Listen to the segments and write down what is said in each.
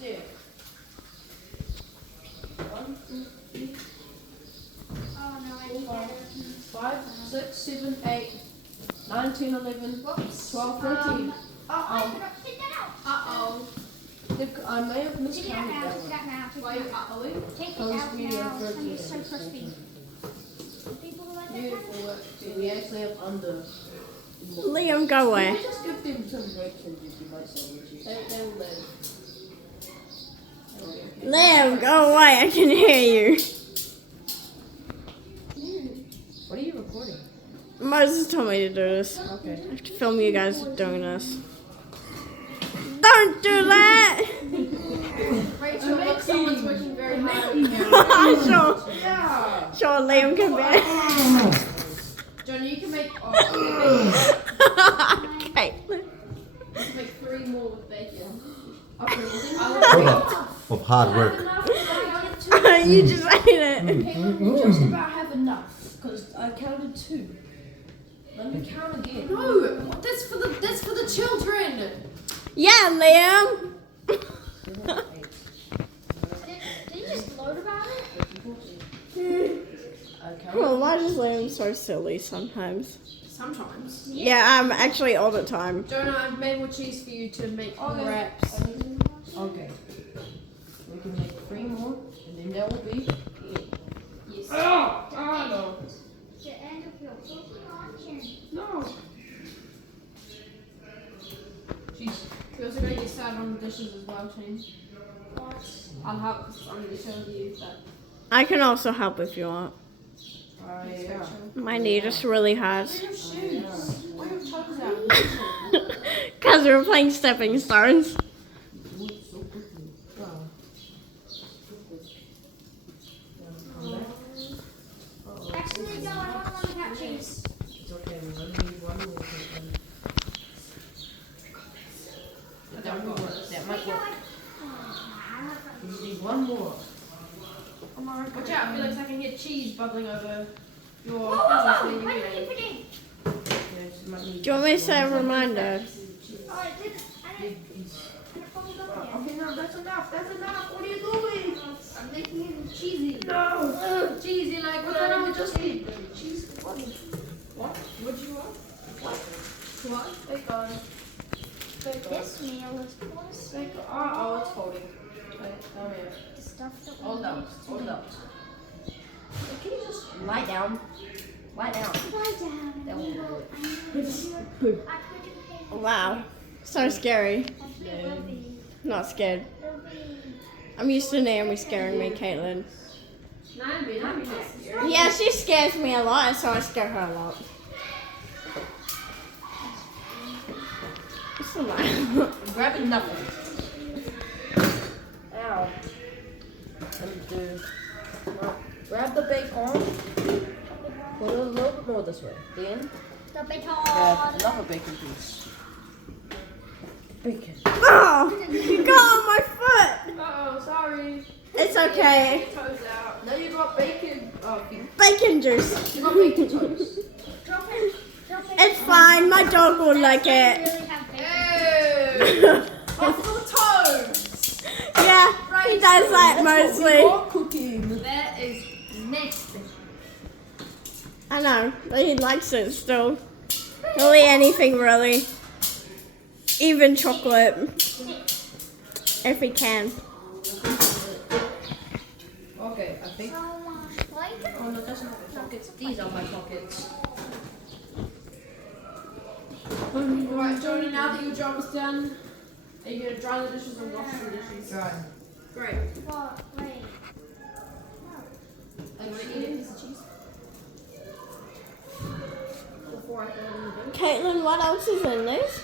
there? 1, 2, 3, Oh no, I 4, need 5, that. 5, 6, 7, 8, 9, 10, 11, Whoops. 12, 13. I forgot to take that out. Uh-oh. I may have Take it out miscounted now. that Take it one. out now. Take Why it are you out. uh-ohing? Take it Because out we now. have It's gonna be 13. so crispy. People who like that. Beautiful work. We actually have under. Liam, go away. Can I just give them some breaks and just give my sandwiches? They will live. Liam, go away. I can hear you. What are you recording? Moses told me to do this. Okay. I have to film you guys doing this. Don't do that! Rachel, look, someone's working very hard. Sure, Yeah. sure, Liam can be. Johnny, you can make. Oh, Okay. you can make 3 more with bacon. Okay, Product of hard work. You just ate it. We just about have enough because I counted 2. Let me count again. No, that's for the children. Yeah, Liam. Did you just load about it? Well, why does Liam so silly sometimes? Sometimes. Yeah, actually all the time. Jonah, I've made more cheese for you to make wraps. Okay. We can make 3 more, and then that will be it. Yes. Oh, The end of your cooking option. no. Jeez. We also gotta get started on the dishes as well, Shane. I'll help because I'm gonna show you that. I can also help if you want. Yeah. My knee is really hard. Where are your shoes? Why are your toes out? Because we're playing Stepping Stones. Actually, no, I don't want to have cheese. It's okay, we only need 1 more. That might work. We need 1 more. Watch out, Felix, I can hear cheese bubbling over your Whoa, whoa, whoa! things Why that did you you're put it? eating. Yeah, just might need Do you want me to set a reminder? Oh, I didn't. I didn't fold it up yet. Okay, no, that's enough. That's enough. What are you doing? I'm making it cheesy. No. Cheesy like what I just did. Cheese. What? What do you want? What? Bacon. Bacon. This meal is course. Bacon. Oh, it's folding. Wait, come here. The stuff that Hold up. Hold up. Can you just lie down? Lie down. Lie down. That And we won't will. work. I put it in. Wow. So scary. It will be. Not scared. It'll be. I'm used to Naomi scaring me, Caitlin. I'm not scared. Yeah, she scares me a lot, so I scare her a lot. What's the matter? I'm grabbing nothing. Ow. Let me do. Grab the bacon. Put it a little bit more this way. Then The bacon. grab another bacon piece. Bacon. Oh! You got on my foot! Uh-oh, sorry. It's okay. Toes out. Now you got bacon. Oh, Bacon juice. you got bacon toes. Drop it. Drop it. It's fine, my dog will like it. Really have bacon. Hey! Buffalo toes! Yeah, he does that mostly. Cooking. That is nasty. I know, but he likes it still. He'll eat anything really. Even chocolate. If he can. Okay, I think. So much bacon. Oh no, that's not my pockets. These are my pockets. Alright, Jordan, now that your job is done, are you gonna dry the dishes or wash the dishes? Dry. Great. What? Wait. Are you gonna eat a piece of cheese? Before I throw it in the bin? Caitlin, what else is in this?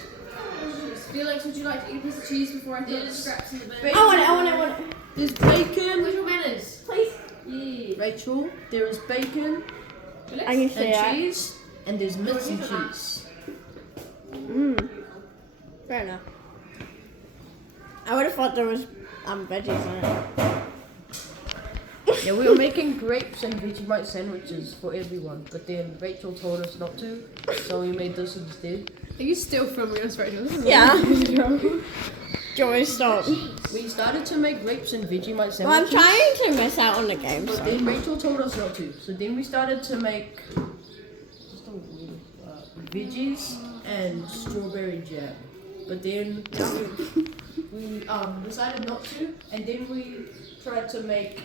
Felix, would you like to eat a piece of cheese before I throw the scraps in the bin? I want it. There's bacon. Where's your manners? Please. Yeah. Rachel, there is bacon I can see and that. cheese, and there's mince and cheese. Mmm. Fair enough. I would have thought there was veggies in it. Yeah, we were making grapes and Vegemite sandwiches for everyone, but then Rachel told us not to, so we made this instead. Are you still filming us, Rachel? This is Yeah. Do you want me to stop? We started to make grapes and Vegemite sandwiches. Well, I'm trying to miss out on the game. But So. then Rachel told us not to. So then we started to make veggies and strawberry jam. But then we decided not to, and then we tried to make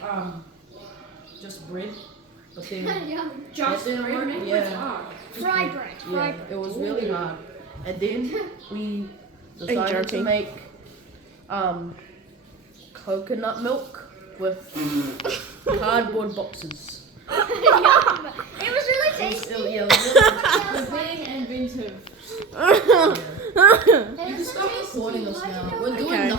just bread. But then Just that didn't work. bread? Yeah, Fry bread. yeah, it was really hard. And then we decided to joking. make coconut milk with cardboard boxes. It was really tasty. Yeah, it was really We're being inventive. It You can was stop tasty. recording us Why now. did We're doing Okay. nothing.